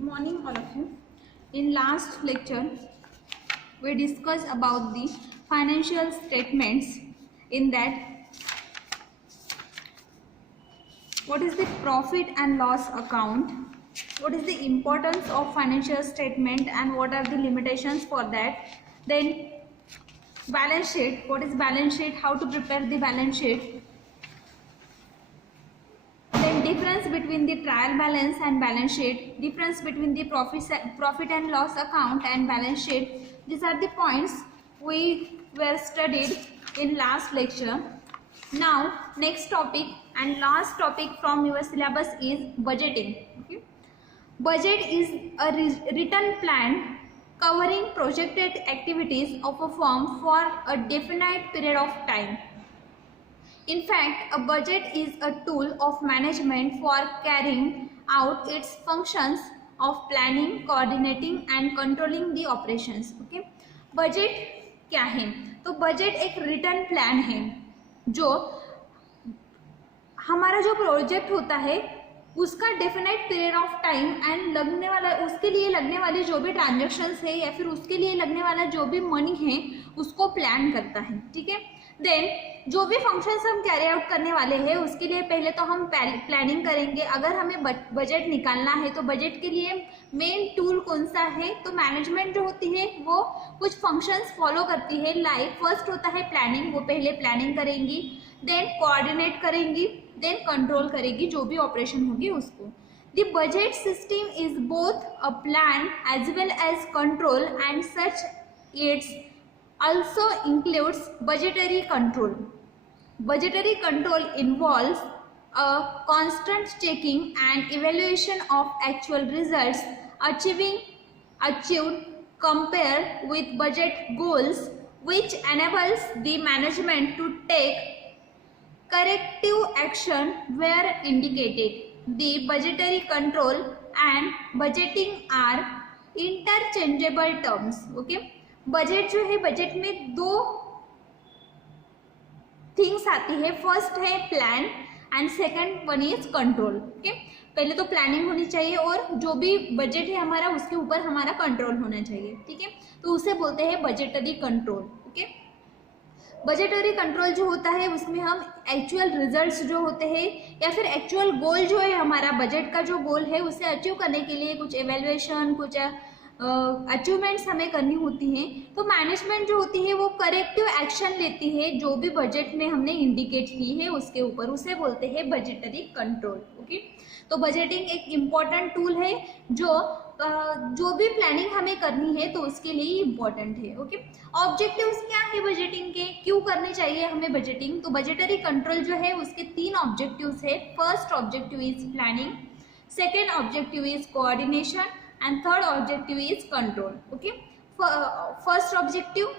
Good morning all of you. In last lecture we discussed about the financial statements. In that, what is the profit and loss account, what is the importance of financial statement and what are the limitations for that. Then balance sheet, what is balance sheet, how to prepare the balance sheet. Then difference between the trial balance and balance sheet, difference between the profit and loss account and balance sheet. These are the points we were studied in last lecture. Now next topic and last topic from your syllabus is budgeting. Okay? Budget is a written plan covering projected activities of a firm for a definite period of time. In fact, a budget is a tool of management for carrying out its functions of planning, coordinating and controlling the operations. Okay? Budget क्या है? तो budget एक return plan है जो हमारा जो project होता है उसका definite period of time and लगने वाला, उसके लिए लगने वाले जो भी ट्रांजेक्शन्स है या फिर उसके लिए लगने वाला जो भी मनी है उसको प्लान करता है. ठीक है. देन जो भी फंक्शंस हम कैरी आउट करने वाले हैं उसके लिए पहले तो हम प्लानिंग करेंगे. अगर हमें बजट निकालना है तो बजट के लिए मेन टूल कौन सा है? तो मैनेजमेंट जो होती है वो कुछ फंक्शंस फॉलो करती है. लाइक फर्स्ट होता है प्लानिंग, वो पहले प्लानिंग करेंगी, देन कोऑर्डिनेट करेंगी, देन कंट्रोल करेगी जो भी ऑपरेशन होगी उसको. The budget system is both a plan as well as control and such it's also includes budgetary control. Budgetary control involves a constant checking and evaluation of actual results achieved compared with budget goals, which enables the management to take corrective action where indicated. The budgetary control and budgeting are interchangeable terms. Okay? Budget जो है, budget में दो things आती है. First है plan and second one is control. Okay, पहले तो planning होनी चाहिए और जो भी बजट है हमारा उसके ऊपर हमारा कंट्रोल होना चाहिए. ठीक है, तो उसे बोलते हैं budgetary control. Okay, budgetary control जो होता है उसमें हम एक्चुअल रिजल्ट्स जो होते हैं या फिर एक्चुअल गोल जो है हमारा बजट का जो गोल है उसे अचीव करने के लिए कुछ एवेल्युएशन, कुछ अचीवमेंट्स हमें करनी होती हैं. तो मैनेजमेंट जो होती है वो करेक्टिव एक्शन लेती है जो भी बजट में हमने इंडिकेट की है उसके ऊपर, उसे बोलते हैं बजटरी कंट्रोल. ओके, तो बजटिंग एक इम्पॉर्टेंट टूल है जो भी प्लानिंग हमें करनी है तो उसके लिए इम्पॉर्टेंट है. ओके, ऑब्जेक्टिव्स क्या है बजटिंग के, क्यों करनी चाहिए हमें बजटिंग? तो बजटरी कंट्रोल जो है उसके 3 ऑब्जेक्टिव्स है. First objective is planning, second objective is coordination and third objective is control. Okay, first objective,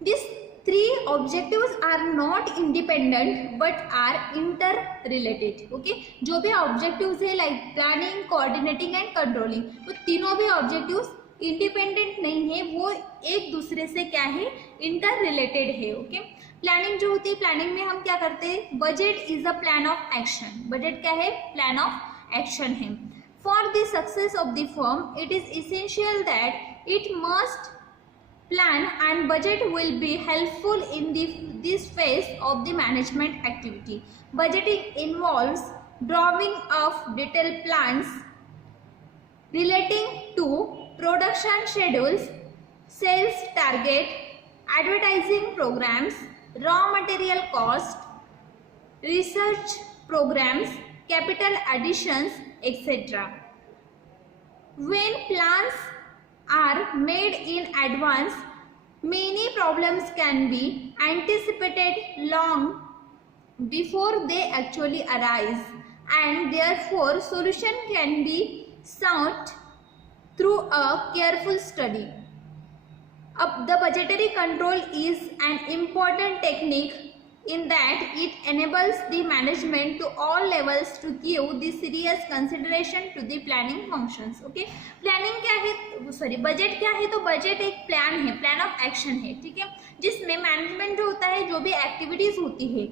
these 3 objectives are not independent but are interrelated. Okay, जो भी objectives है like planning, coordinating and controlling, तो तीनों भी objectives independent नहीं है, वो एक दूसरे से क्या है, इंटररिलेटेड है. ओके, प्लानिंग जो होती है, प्लानिंग में हम क्या करते हैं, budget is a plan of action. Budget क्या है, प्लान ऑफ एक्शन है. For the success of the firm it is essential that it must plan and budget will be helpful in this phase of the management activity. Budgeting involves drying of detail plans relating to production schedules, sales target, advertising programs, raw material cost, research programs, capital additions, etc. When plans are made in advance, many problems can be anticipated long before they actually arise, and therefore solution can be sought through a careful study. The budgetary control is an important technique in that it enables the management to all levels to give the serious consideration to the planning functions. Okay, planning क्या है, sorry budget क्या है? तो budget एक plan है, plan of action है. ठीक है, जिसमें मैनेजमेंट जो होता है, जो भी एक्टिविटीज होती है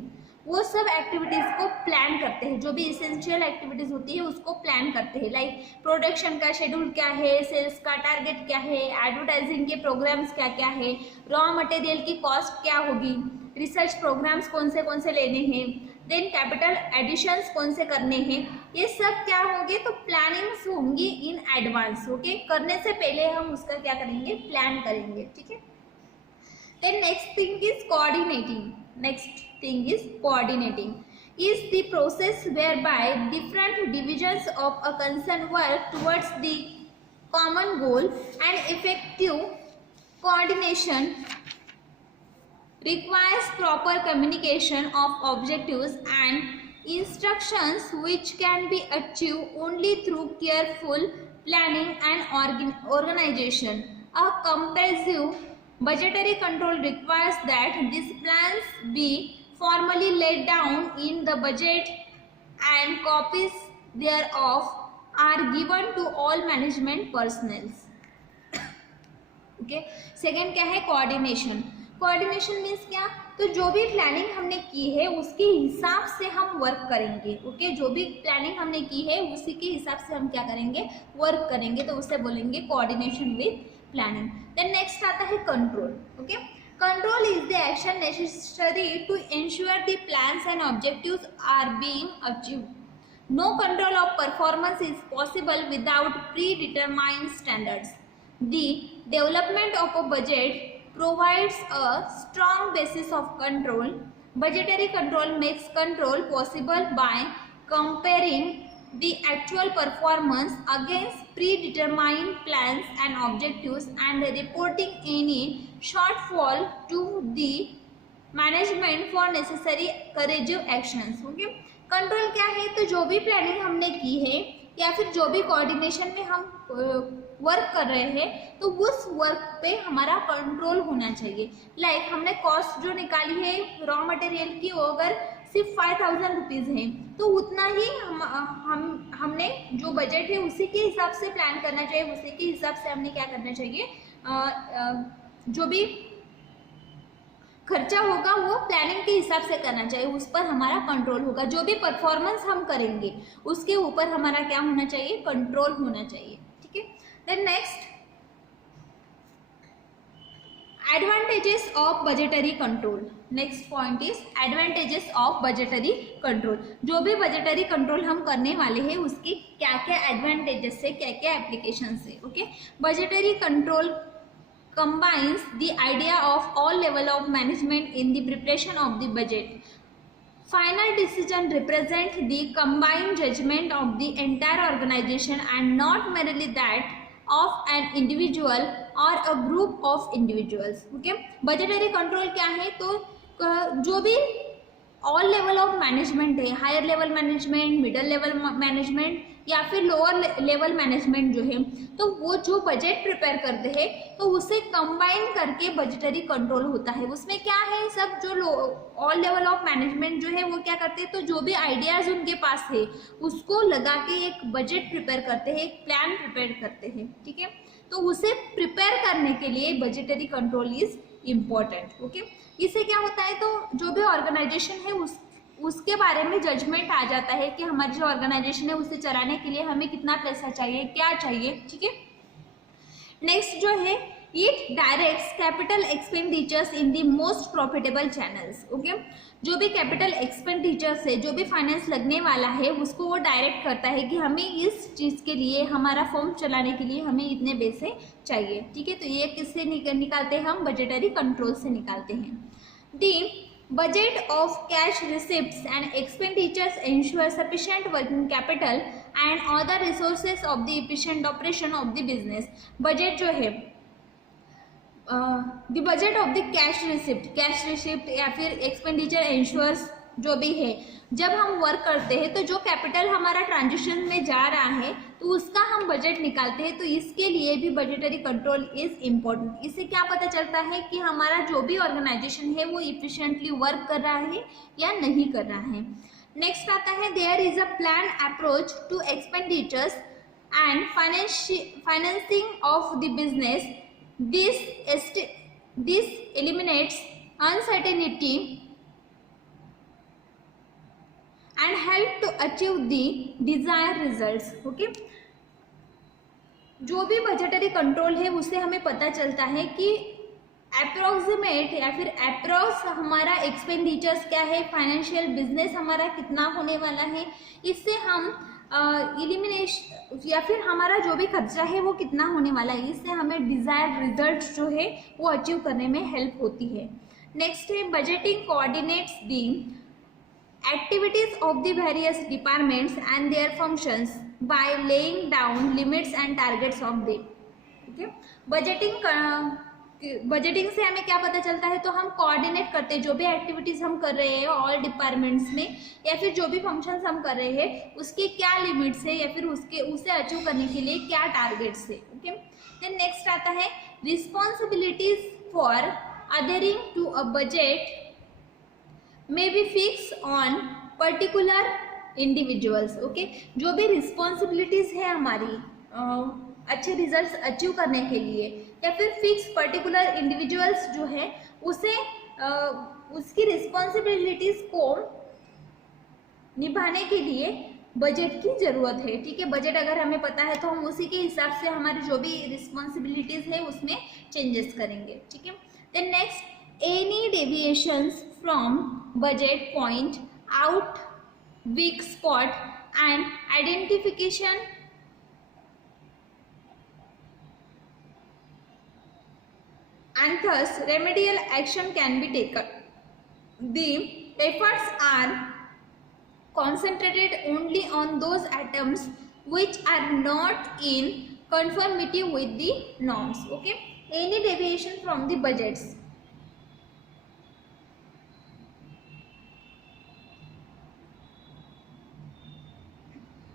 वो सब एक्टिविटीज़ को प्लान करते हैं, जो भी इसेंशियल एक्टिविटीज़ होती है उसको प्लान करते हैं। लाइक प्रोडक्शन का शेड्यूल क्या है, सेल्स का टारगेट क्या है, एडवर्टाइजिंग के प्रोग्राम्स क्या क्या है, रॉ मटेरियल की कॉस्ट क्या होगी, रिसर्च प्रोग्राम्स कौन से लेने हैं, देन कैपिटल एडिशंस कौन से करने हैं, ये सब क्या होंगे तो प्लानिंग्स होंगी इन एडवांस। ओके, करने से पहले हम उसका क्या करेंगे, प्लान करेंगे। ठीक है, then next thing is coordinating. Next thing is coordinating is the process whereby different divisions of a concern work towards the common goal, and effective coordination requires proper communication of objectives and instructions, which can be achieved only through careful planning and organization. A comprehensive budgetary control requires that these plans be formally laid down in the budget, and copies thereof are given to all management personnel. Okay, second क्या है, coordination. Coordination means क्या, तो जो भी planning हमने की है उसके हिसाब से हम वर्क करेंगे। ओके, जो भी प्लानिंग हमने की है उसी के हिसाब से हम क्या करेंगे, वर्क करेंगे, तो उसे बोलेंगे coordination with planning. Then next आता है control. Okay, control is the action necessary to ensure the plans and objectives are being achieved. No control of performance is possible without predetermined standards. The development of a budget provides a strong basis of control. Budgetary control makes control possible by comparing the actual performance against predetermined plans and objectives and reporting any shortfall to the management for necessary corrective actions. Okay, control क्या है, तो जो भी planning हमने की है या फिर जो भी कोऑर्डिनेशन में हम वर्क कर रहे हैं तो उस वर्क पे हमारा कंट्रोल होना चाहिए। लाइक हमने कॉस्ट जो निकाली है रॉ मटेरियल की, वो अगर सिर्फ 5000 रुपीज़ है तो उतना ही हमने जो बजट है उसी के हिसाब से प्लान करना चाहिए, उसी के हिसाब से हमने क्या करना चाहिए, जो भी खर्चा होगा वो प्लानिंग के हिसाब से करना चाहिए, उस पर हमारा कंट्रोल होगा। जो भी परफॉर्मेंस हम करेंगे उसके ऊपर हमारा क्या होना चाहिए, कंट्रोल होना चाहिए। ठीक है, then next advantages of budgetary control. Next point is advantages of budgetary control. जो भी बजटरी कंट्रोल हम करने वाले हैं उसकी क्या क्या एडवांटेजेस है, क्या क्या एप्लीकेशन है। Okay, budgetary control combines the idea of all level of management in the preparation of the budget. Final decision represent the combined judgment of the entire organization and not merely that of an individual or a group of individuals. Okay, budgetary control क्या है, तो जो भी all level of management है, higher level management, middle level management या फिर lower level management जो है, तो वो जो बजट प्रिपेयर करते हैं तो उसे कंबाइन करके बजटरी कंट्रोल होता है। उसमें क्या है, सब जो ऑल लेवल ऑफ मैनेजमेंट जो है वो क्या करते हैं, तो जो भी आइडियाज़ उनके पास है उसको लगा के एक बजट प्रिपेयर करते हैं, एक प्लान प्रिपेयर करते हैं। ठीक है, तो उसे प्रिपेयर करने के लिए budgetary control is important. Okay, इससे क्या होता है, तो जो भी ऑर्गेनाइजेशन है उसके बारे में जजमेंट आ जाता है कि हमारी जो ऑर्गेनाइजेशन है उसे चलाने के लिए हमें कितना पैसा चाहिए, क्या चाहिए। ठीक है, नेक्स्ट जो है, it directs capital expenditures in the most profitable channels. Okay, जो भी कैपिटल एक्सपेंडिचर्स है, जो भी फाइनेंस लगने वाला है उसको वो डायरेक्ट करता है कि हमें इस चीज़ के लिए, हमारा फॉर्म चलाने के लिए हमें इतने पैसे चाहिए। ठीक है, तो ये किससे निकालते हैं हम, बजटरी कंट्रोल से निकालते हैं। दी budget of cash receipts and expenditures ensure sufficient working capital and other resources of the efficient operation of the business. budget जो है, the budget of the cash receipt या फिर expenditure ensures जो भी है, जब हम वर्क करते हैं तो जो कैपिटल हमारा ट्रांजेक्शन में जा रहा है तो उसका हम बजट निकालते हैं, तो इसके लिए भी बजटरी कंट्रोल इज इम्पोर्टेंट। इससे क्या पता चलता है कि हमारा जो भी ऑर्गेनाइजेशन है वो इफिशिएंटली वर्क कर रहा है या नहीं कर रहा है। नेक्स्ट आता है, there is a plan approach to expenditures and financing of the business. This eliminates uncertainty and help to achieve the desire results. Okay, जो भी बजटरी कंट्रोल है उससे हमें पता चलता है कि अप्रोक्सीमेट या फिर अप्रोक्स हमारा एक्सपेंडिचर्स क्या है, फाइनेंशियल बिजनेस हमारा कितना होने वाला है, इससे हम इलिमिनेशन या फिर हमारा जो भी खर्चा है वो कितना होने वाला है, इससे हमें डिजायर्ड रिजल्ट जो है वो अचीव करने में हेल्प होती है। नेक्स्ट है budgeting coordinates the activities of the various departments and their functions by laying down limits and targets of them। okay? Budgeting से हमें क्या पता चलता है, तो हम कोऑर्डिनेट करते हैं जो भी एक्टिविटीज हम कर रहे हैं ऑल डिपार्टमेंट्स में, या फिर जो भी फंक्शंस हम कर रहे हैं उसके क्या लिमिट्स है, या फिर उसे अचीव करने के लिए क्या टारगेट्स है। ओके, देन नेक्स्ट आता है responsibilities for adhering to a budget may be fix on particular individuals. Okay, जो भी रिस्पॉन्सिबिलिटीज है हमारी अच्छे रिजल्ट्स अचीव करने के लिए, या फिर फिक्स पर्टिकुलर इंडिविजुअल्स जो है उसे उसकी रिस्पॉन्सिबिलिटीज को निभाने के लिए बजट की जरूरत है। ठीक है, बजट अगर हमें पता है तो हम उसी के हिसाब से हमारी जो भी रिस्पॉन्सिबिलिटीज है उसमें चेंजेस करेंगे। ठीक है, then next any deviations from budget point out weak spot and identification and thus remedial action can be taken. The efforts are concentrated only on those items which are not in conformity with the norms. Okay, any deviation from the budgets,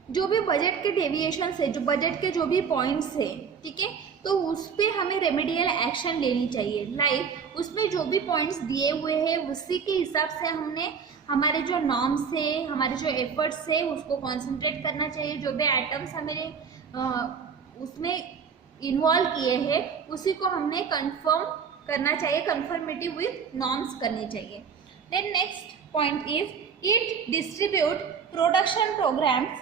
जो भी budget के deviations है, जो budget के जो भी points है, ठीक है, तो उस पर हमें रेमेडियल एक्शन लेनी चाहिए। लाइक उसमें जो भी पॉइंट्स दिए हुए हैं उसी के हिसाब से हमने हमारे जो नॉर्म्स है, हमारे जो एफर्ट्स है उसको कॉन्सेंट्रेट करना चाहिए। जो भी आइटम्स हमें उसमें इन्वॉल्व किए हैं उसी को हमने कंफर्म करना चाहिए, कंफर्मिटी विथ नॉर्म्स करनी चाहिए। Then next point is it distribute production programmes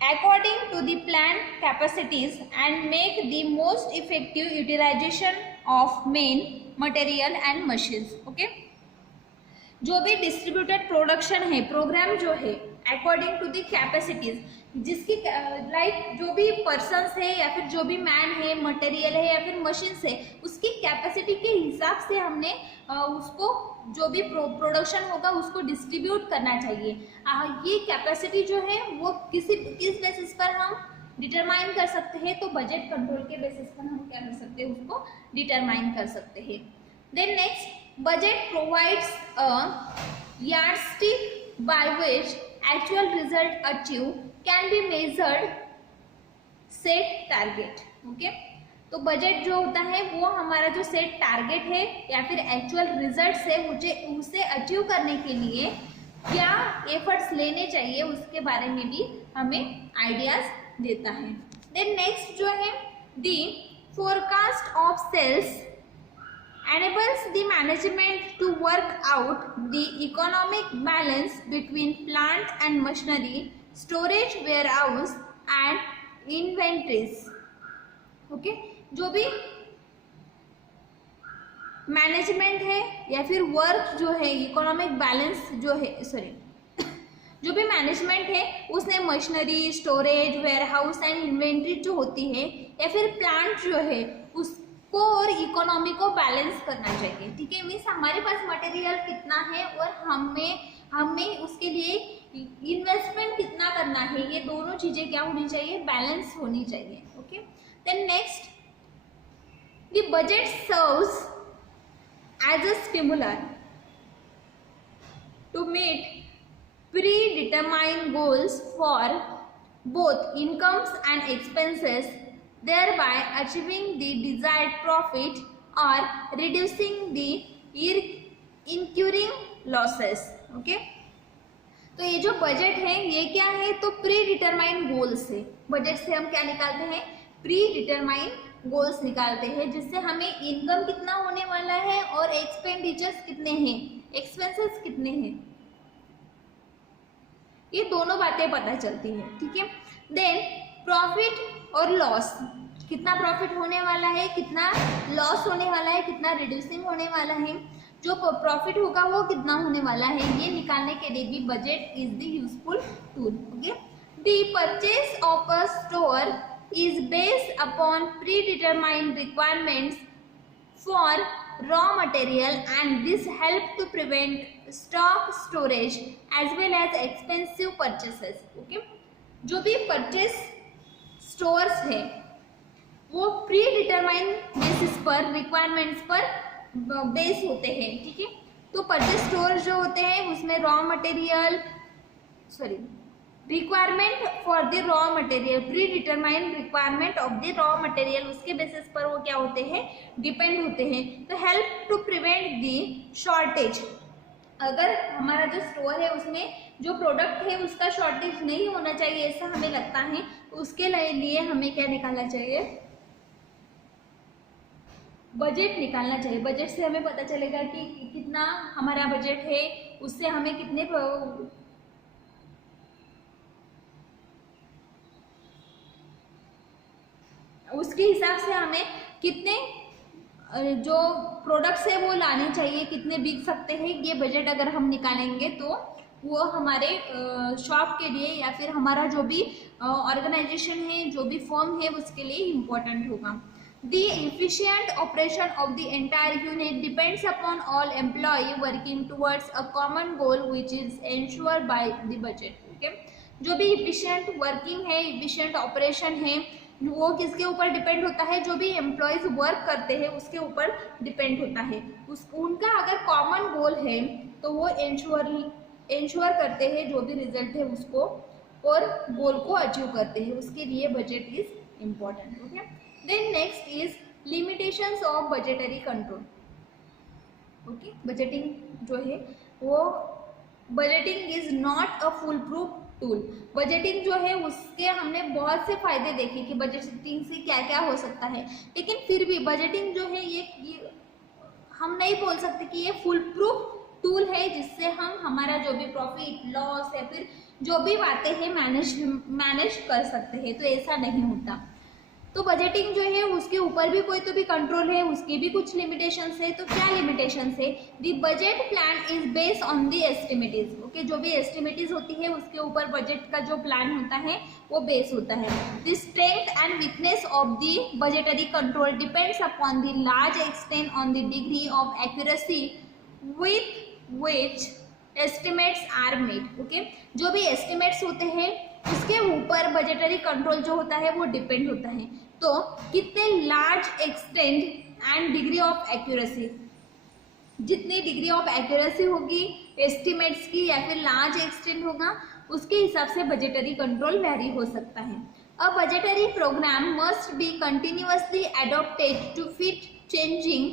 according to the planned capacities and make the most effective utilization of main material and machines। okay, जो भी डिस्ट्रीब्यूटेड प्रोडक्शन है, programme जो है according to the capacities, जिसकी like जो भी persons है या फिर जो भी मैन है, मटेरियल है या फिर मशीन्स है, उसकी कैपेसिटी के हिसाब से हमने उसको जो भी प्रोडक्शन होगा उसको डिस्ट्रीब्यूट करना चाहिए। ये कैपेसिटी जो है वो किस बेसिस पर हम डिटरमाइन कर सकते हैं, तो बजट कंट्रोल के बेसिस पर हम क्या कर सकते हैं, उसको डिटरमाइन कर सकते हैं। Then next budget provides a yardstick by which actual result achieve can be measured set target. Okay, तो बजट जो होता है वो हमारा जो सेट टारगेट है या फिर एक्चुअल रिजल्ट्स है उसे अचीव करने के लिए क्या एफर्ट्स लेने चाहिए उसके बारे में भी हमें आइडियाज देता है। देन नेक्स्ट जो है the forecast of sales enables the management to work out the economic balance between plant and machinery, storage, warehouse and inventories। okay, जो भी मैनेजमेंट है या फिर वर्क जो है इकोनॉमिक बैलेंस जो है जो भी मैनेजमेंट है उसने machinery, storage, warehouse and inventory जो होती है या फिर प्लांट जो है उसको और इकोनॉमी को बैलेंस करना चाहिए। ठीक है, मीन्स हमारे पास मटेरियल कितना है और हमें उसके लिए इन्वेस्टमेंट कितना करना है, ये दोनों चीजें क्या होनी चाहिए, बैलेंस होनी चाहिए। Okay, then next the budget serves as a stimulus to meet predetermined goals for both incomes and expenses, thereby achieving the desired profit or reducing the incurring losses। okay, तो ये जो बजट है ये क्या है, तो प्री डिटरमाइंड गोल्स है। Budget से हम क्या निकालते हैं, प्री डिटरमाइंड गोल्स निकालते हैं, जिससे हमें इनकम कितना होने वाला है और एक्सपेंडिचर्स कितने हैं, एक्सपेंसेस कितने हैं। ये दोनों बातें पता चलती है, ठीक है। देन प्रॉफिट और लॉस, कितना प्रॉफिट होने वाला है, कितना लॉस होने वाला है, कितना रिड्यूसिंग होने वाला है, जो प्रॉफिट होगा वो कितना होने वाला है, ये निकालने के लिए भी budget is the useful tool. Okay, the purchase of a store is based upon predetermined requirements for raw material, and this help to prevent stock storage as well as expensive purchases. Okay, जो भी purchase stores है वो pre determined basis पर requirements पर base होते हैं, ठीक है। तो परचेस स्टोर जो होते हैं उसमें raw material requirement for the raw material, predetermined requirement of the raw material, उसके बेसिस पर वो क्या होते हैं, डिपेंड होते हैं। तो help to prevent the shortage, अगर हमारा जो स्टोर है उसमें जो प्रोडक्ट है उसका शॉर्टेज नहीं होना चाहिए ऐसा हमें लगता है, तो उसके लिए हमें क्या निकालना चाहिए, बजट निकालना चाहिए। बजट से हमें पता चलेगा कि कितना हमारा बजट है, उससे हमें कितने उसके हिसाब से हमें कितने जो प्रोडक्ट्स है वो लाने चाहिए, कितने बिक सकते हैं, ये बजट अगर हम निकालेंगे तो वो हमारे शॉप के लिए या फिर हमारा जो भी ऑर्गेनाइजेशन है, जो भी फर्म है, उसके लिए इम्पोर्टेंट होगा। The efficient operation of the entire unit depends upon all employee working towards a common goal which is ensured by the budget. Okay? जो भी efficient working है, efficient operation है, वो किसके ऊपर डिपेंड होता है, जो भी एम्प्लॉयज वर्क करते हैं उसके ऊपर डिपेंड होता है। उनका अगर कॉमन गोल है तो वो इंश्योर करते हैं जो भी रिजल्ट है उसको, और गोल को अचीव करते हैं, उसके लिए budget is important. Okay, then next is limitations of budgetary control. Okay, budgeting जो है वो, budgeting is not a foolproof tool. Budgeting जो है उसके हमने बहुत से फायदे देखे कि बजटिंग से क्या क्या हो सकता है, लेकिन फिर भी बजटिंग जो है ये हम नहीं बोल सकते कि ये फुल प्रूफ टूल है जिससे हम हमारा जो भी प्रॉफिट लॉस या फिर जो भी बातें हैं मैनेज कर सकते हैं, तो ऐसा नहीं होता। तो बजटिंग जो है उसके ऊपर भी कोई तो भी कंट्रोल है, उसकी भी कुछ लिमिटेशंस है। तो क्या लिमिटेशंस है, the budget plan is based on the estimates. Okay, जो भी एस्टिमेटीज होती है उसके ऊपर बजट का जो प्लान होता है वो बेस होता है। The strength and weakness of the budgetary control depends upon the large extent on the degree of accuracy with which estimates are made. Okay, जो भी एस्टिमेट्स होते हैं उसके ऊपर बजटरी कंट्रोल जो होता है वो डिपेंड होता है। तो कितने large extent and degree of accuracy, जितनी डिग्री ऑफ एक्यूरेसी होगी एस्टिमेट्स की या फिर लार्ज एक्सटेंट होगा, उसके हिसाब से बजटरी कंट्रोल वेरी हो सकता है। A budgetary program must be continuously adopted to fit changing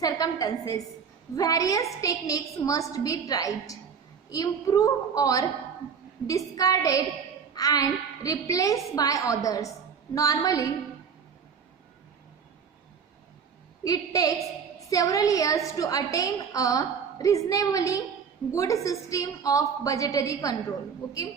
circumstances. Various techniques must be tried, improve और discarded and replaced by others. Normally, it takes several years to attain a reasonably good system of budgetary control. Okay?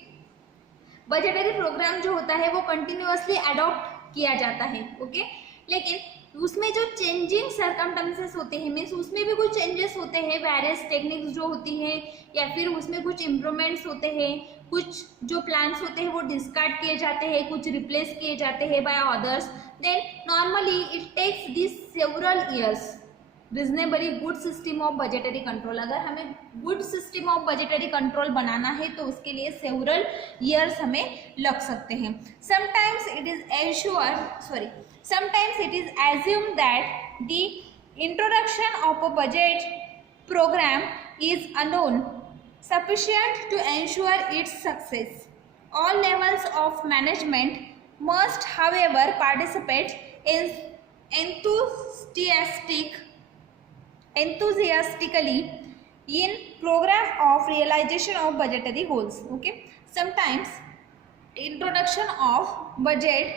Budgetary programme जो होता है वो continuously adopt किया जाता है। Okay, लेकिन उसमें जो चेंजिंग सर्कमस्टेंसेस होते हैं, मीन्स उसमें भी कुछ चेंजेस होते हैं, वेरियस टेक्निक्स जो होती है या फिर उसमें कुछ इम्प्रूवमेंट्स होते हैं, कुछ जो प्लान्स होते हैं वो डिस्कार्ड किए जाते हैं, कुछ रिप्लेस किए जाते हैं by others. Then normally it takes this several years reasonably good system of budgetary control. अगर हमें good system of budgetary control बनाना है तो उसके लिए सेवरल ईयर्स हमें लग सकते हैं। Sometimes it is assumed that the introduction of a budget program is alone sufficient to ensure its success. All levels of management must, however, participate enthusiastically in program of realization of budgetary goals. Okay, sometimes introduction of budget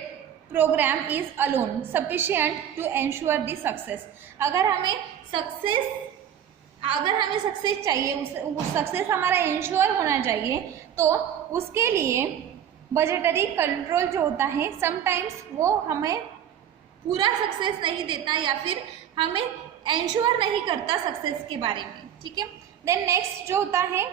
programme is alone sufficient to ensure the success. अगर हमें success चाहिए, उस success हमारा ensure होना चाहिए, तो उसके लिए बजटरी कंट्रोल जो होता है समटाइम्स वो हमें पूरा सक्सेस नहीं देता या फिर हमें एंश्योर नहीं करता सक्सेस के बारे में, ठीक है। देन नेक्स्ट जो होता है,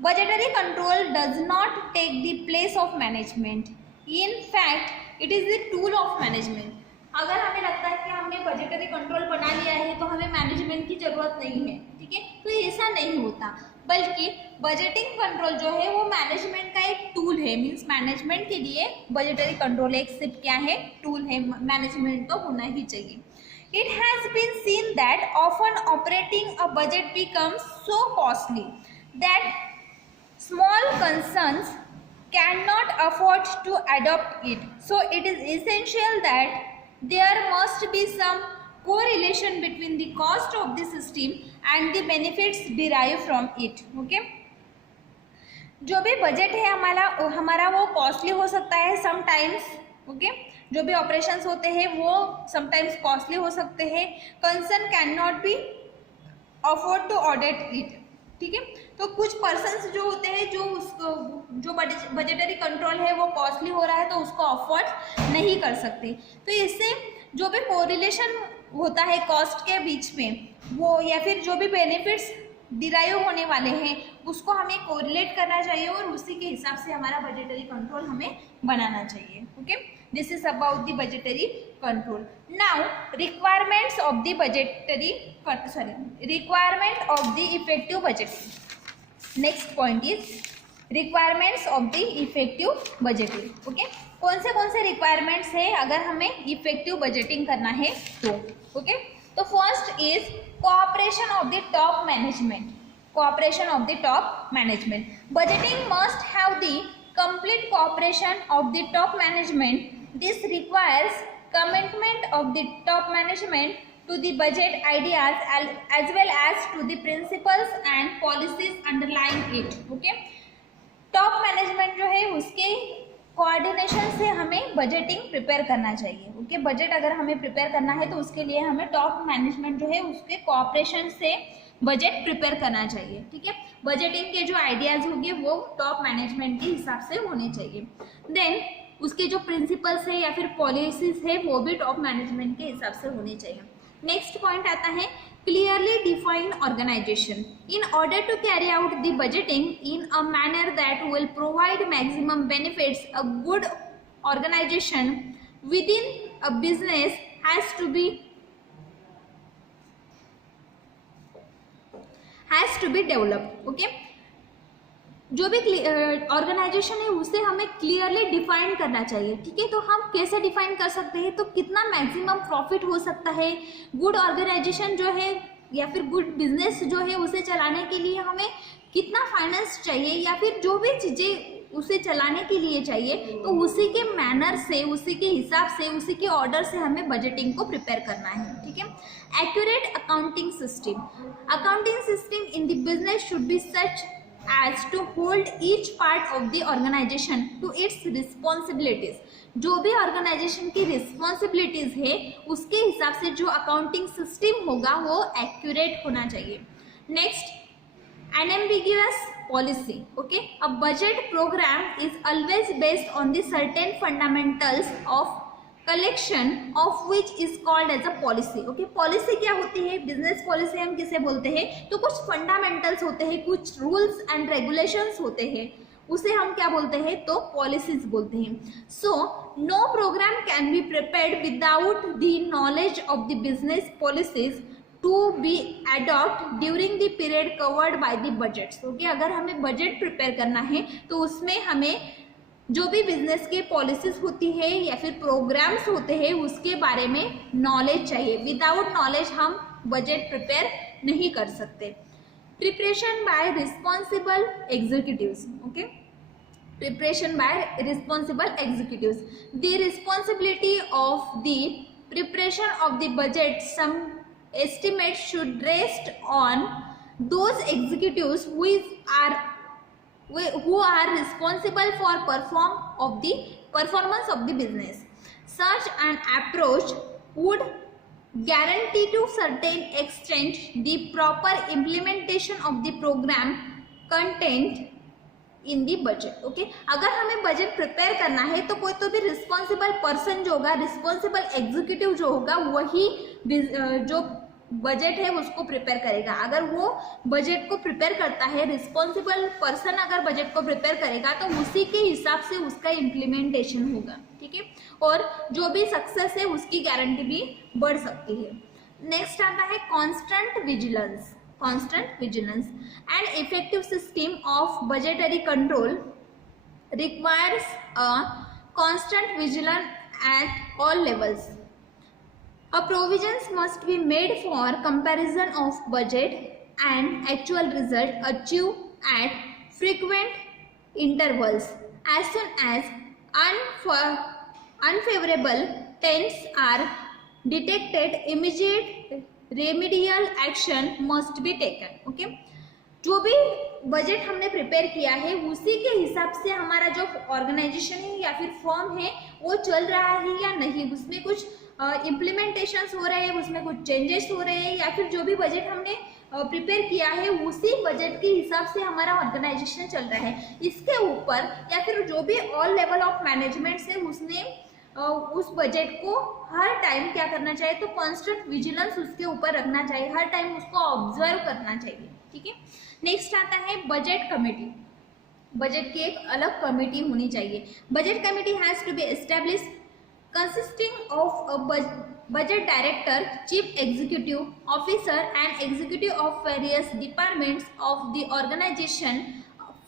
budgetary control does not take the place of management, in fact it is the tool of management. अगर हमें लगता है कि हमने बजटरी कंट्रोल बना लिया है तो हमें मैनेजमेंट की ज़रूरत नहीं है, ठीक है, तो ऐसा नहीं होता, बल्कि बजटिंग कंट्रोल जो है वो मैनेजमेंट का एक टूल है। मीन्स मैनेजमेंट के लिए बजटरी कंट्रोल एक सिर्फ क्या है, टूल है, मैनेजमेंट तो होना ही चाहिए। It has been seen that often operating a budget becomes so costly that small concerns cannot afford to adopt it. So it is essential that there must be some correlation between the cost of the system and the benefits derived from it. Okay? जो भी budget है हमारा वो costly हो सकता है sometimes, okay, जो भी ऑपरेशंस होते हैं वो समटाइम्स कॉस्टली हो सकते हैं, concern can not be afford to audit it, ठीक है। तो कुछ पर्सन्स जो होते हैं जो बजटरी कंट्रोल है वो कॉस्टली हो रहा है तो उसको अफोर्ड नहीं कर सकते, तो इससे जो भी कोरिलेशन होता है कॉस्ट के बीच में वो या फिर जो भी बेनिफिट्स डिराइव होने वाले हैं उसको हमें कोरिलेट करना चाहिए और उसी के हिसाब से हमारा बजटरी कंट्रोल हमें बनाना चाहिए, okay. This is about the budgetary control. Now requirements of the requirement of the effective budgeting. Next point is requirements of the effective budgeting, okay. कौन से रिक्वायरमेंट्स है अगर हमें इफेक्टिव बजटिंग करना है तो, ओके। तो first is cooperation of the top management, cooperation of the top management. Budgeting must have the complete cooperation of the top management. This requires commitment of the top management to the budget ideas as well as to the principles and policies underlying it, okay. Top management जो है उसके coordination से हमें budgeting prepare करना चाहिए, okay. Budget अगर हमें prepare करना है तो उसके लिए हमें टॉप मैनेजमेंट जो है उसके कोऑपरेशन से बजट प्रिपेयर करना चाहिए, ठीक है। बजटिंग के जो आइडियाज़ होंगे वो टॉप मैनेजमेंट के हिसाब से होने चाहिए। देन उसके जो प्रिंसिपल्स है या फिर पॉलिसीज है वो भी टॉप मैनेजमेंट के हिसाब से होने चाहिए। नेक्स्ट पॉइंट आता है clearly define organisation in order to carry out the budgeting in a manner that will provide maximum benefits. A good organisation within a business has to be developed, okay. जो भी organisation है उसे हमें clearly define करना चाहिए, ठीक है। तो हम कैसे डिफाइन कर सकते हैं, तो कितना मैक्सिमम प्रॉफिट हो सकता है, गुड ऑर्गेनाइजेशन जो है या फिर गुड बिजनेस जो है उसे चलाने के लिए हमें कितना फाइनेंस चाहिए या फिर जो भी चीज़ें उसे चलाने के लिए चाहिए, तो उसी के मैनर से, उसी के हिसाब से, उसी के ऑर्डर से हमें बजटिंग को प्रिपेयर करना है, ठीक है। Accurate accounting system in the business should be such as to hold each part of the organization to its responsibilities. जो भी ऑर्गेनाइजेशन की रिस्पॉन्सिबिलिटीज है उसके हिसाब से जो अकाउंटिंग सिस्टम होगा वो एक्यूरेट होना चाहिए। Next, unambiguous policy, okay. A budget program is always based on the certain fundamentals of collection of which is called as a policy, okay. Policy क्या होती है, बिजनेस पॉलिसी हम किसे बोलते हैं, तो कुछ फंडामेंटल्स होते हैं, कुछ रूल्स एंड रेगुलेशंस होते हैं, उसे हम क्या बोलते हैं, तो पॉलिसीज बोलते हैं। So no programme can be prepared without the knowledge of the business policies to be adopt during the period covered by the budgets, okay. अगर हमें बजट प्रिपेयर करना है तो उसमें हमें जो भी बिजनेस की पॉलिसीज होती है या फिर प्रोग्राम्स होते हैं उसके बारे में नॉलेज चाहिए। विदाउट नॉलेज हम बजट प्रिपेयर नहीं कर सकते। Preparation by responsible executives, okay. Preparation by responsible executives, the responsibility of the preparation of the budget sum estimate should rest on those executives who are responsible for performance of the business. Such an approach would guarantee to certain extent the proper implementation of the program content in the budget. Okay, अगर हमें budget prepare करना है तो कोई तो भी responsible person जो होगा, रिस्पॉन्सिबल एग्जीक्यूटिव जो होगा, वही जो बजट है उसको प्रिपेयर करेगा। अगर वो बजट को प्रिपेयर करता है, रिस्पॉन्सिबल पर्सन अगर बजट को प्रिपेयर करेगा तो उसी के हिसाब से उसका इम्प्लीमेंटेशन होगा। ठीक है, और जो भी सक्सेस है उसकी गारंटी भी बढ़ सकती है। नेक्स्ट आता है constant vigilance. Constant vigilance. An effective system of budgetary control requires a constant vigilance at all levels. A provisions must be made for comparison of budget and actual result achieved at frequent intervals. As soon as unfavorable trends are detected, immediate remedial action must be taken. Okay, जो भी budget हमने prepare किया है उसी के हिसाब से हमारा जो ऑर्गेनाइजेशन है या फिर फॉर्म है वो चल रहा है या नहीं, उसमें कुछ इम्प्लीमेंटेशंस हो रहे हैं, उसमें कुछ चेंजेस हो रहे हैं, या फिर जो भी बजट हमने प्रिपेयर किया है उसी बजट के हिसाब से हमारा ऑर्गेनाइजेशन चल रहा है, इसके ऊपर या फिर जो भी ऑल लेवल ऑफ मैनेजमेंट है उसने उस बजट को हर टाइम क्या करना चाहिए, तो कांस्टेंट विजिलेंस उसके ऊपर रखना चाहिए, हर टाइम उसको ऑब्जर्व करना चाहिए। ठीक है, नेक्स्ट आता है बजट कमेटी। बजट की एक अलग कमेटी होनी चाहिए। Budget committee has to be establish consisting of a budget director, chief executive officer and executive of various departments of the organisation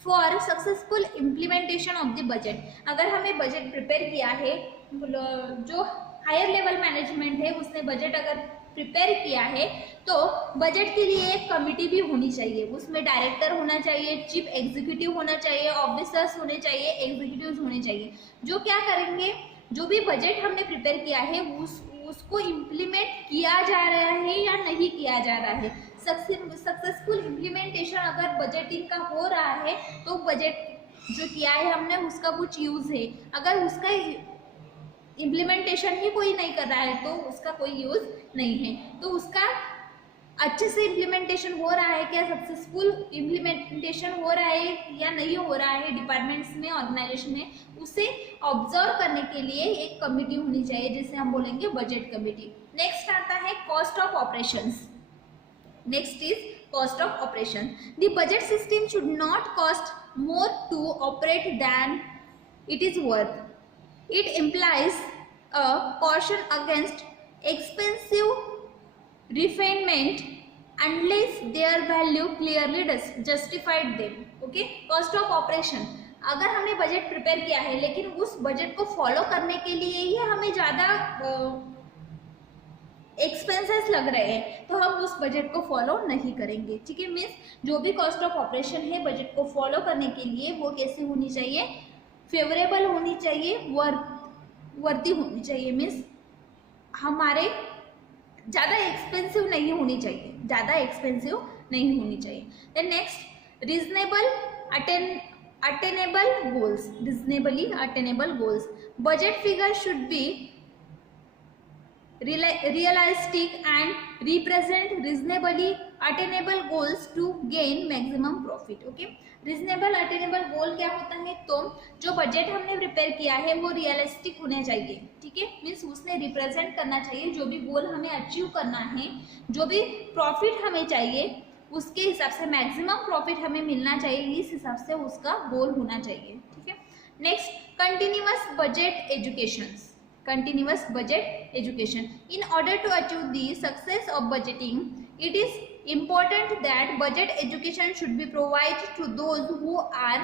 for successful implementation of the budget. अगर हमें budget prepare किया है, जो higher level management है उसने budget अगर prepare किया है तो बजट के लिए एक कमिटी भी होनी चाहिए, उसमें डायरेक्टर होना चाहिए, चीफ एग्जीक्यूटिव होना चाहिए, ऑफिसर्स होने चाहिए, एग्जीक्यूटिव्स होने चाहिए, जो क्या करेंगे, जो भी बजट हमने प्रिपेयर किया है उसको इम्प्लीमेंट किया जा रहा है या नहीं किया जा रहा है। सक्सेसफुल इम्प्लीमेंटेशन अगर बजटिंग का हो रहा है तो बजट जो किया है हमने उसका कुछ यूज़ है, अगर उसका इम्प्लीमेंटेशन ही कोई नहीं कर रहा है तो उसका कोई यूज़ नहीं है। तो उसका अच्छे से इम्प्लीमेंटेशन हो रहा है क्या, सक्सेसफुल इम्प्लीमेंटेशन हो रहा है या नहीं हो रहा है डिपार्टमेंट्स में, ऑर्गेनाइजेशन में, उसे ऑब्जर्व करने के लिए एक कमेटी होनी चाहिए जिसे हम बोलेंगे बजट कमेटी। नेक्स्ट आता है cost of operations. Next is cost of operation. The budget system should not cost more to operate than it is worth. It implies a caution against expensive refinement unless their value clearly justified them. Okay, cost of operation. अगर हमने budget prepare किया है लेकिन उस budget को follow करने के लिए ही हमें ज़्यादा एक्सपेंसेस लग रहे हैं तो हम उस बजट को फॉलो नहीं करेंगे। ठीक है, मीन्स जो भी कॉस्ट ऑफ ऑपरेशन है बजट को फॉलो करने के लिए वो कैसी होनी चाहिए, फेवरेबल होनी चाहिए, वर्दी होनी चाहिए, मीन्स हमारे ज़्यादा एक्सपेंसिव नहीं होनी चाहिए, ज़्यादा एक्सपेंसिव नहीं होनी चाहिए। Then next reasonable attainable goals. Reasonably attainable goals. Budget figure should be realistic and represent reasonably attainable goals to gain maximum profit. Okay, reasonable attainable goal क्या होता है, तो जो बजट हमने प्रिपेयर किया है वो रियलिस्टिक होना चाहिए। ठीक है, मीन्स उसने रिप्रेजेंट करना चाहिए जो भी गोल हमें अचीव करना है, जो भी प्रॉफिट हमें चाहिए उसके हिसाब से मैक्सिमम प्रॉफिट हमें मिलना चाहिए, इस हिसाब से उसका गोल होना चाहिए। ठीक है, next continuous budget education. Continuous budget education. In order to achieve the success of budgeting, it is important that budget education should be provided to those who are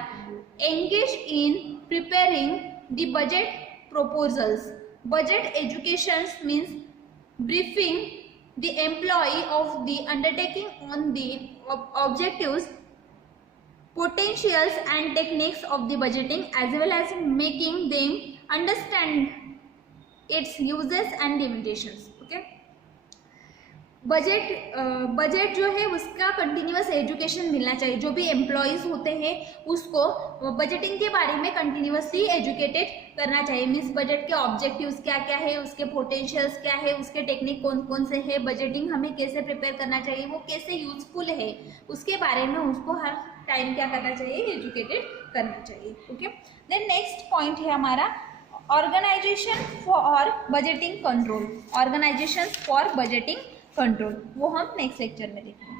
engaged in preparing the budget proposals. Budget education means briefing the employee of the undertaking on the objectives, potentials and techniques of the budgeting, as well as making them understand its uses and limitations. Okay, budget जो है उसका continuous education मिलना चाहिए। जो भी employees होते हैं उसको बजटिंग के बारे में कंटिन्यूअसली एजुकेटेड करना चाहिए। मीन्स बजट के ऑब्जेक्टिव्स क्या क्या है, उसके पोटेंशियल्स क्या है, उसके टेक्निक कौन कौन से है, बजटिंग हमें कैसे प्रिपेयर करना चाहिए, वो कैसे यूजफुल है, उसके बारे में उसको हर टाइम क्या करना चाहिए, एजुकेटेड करना चाहिए। ओके, देन नेक्स्ट पॉइंट है हमारा organisation for budgeting control. Organisation for budgeting control वो हम नेक्स्ट लेक्चर में देखेंगे।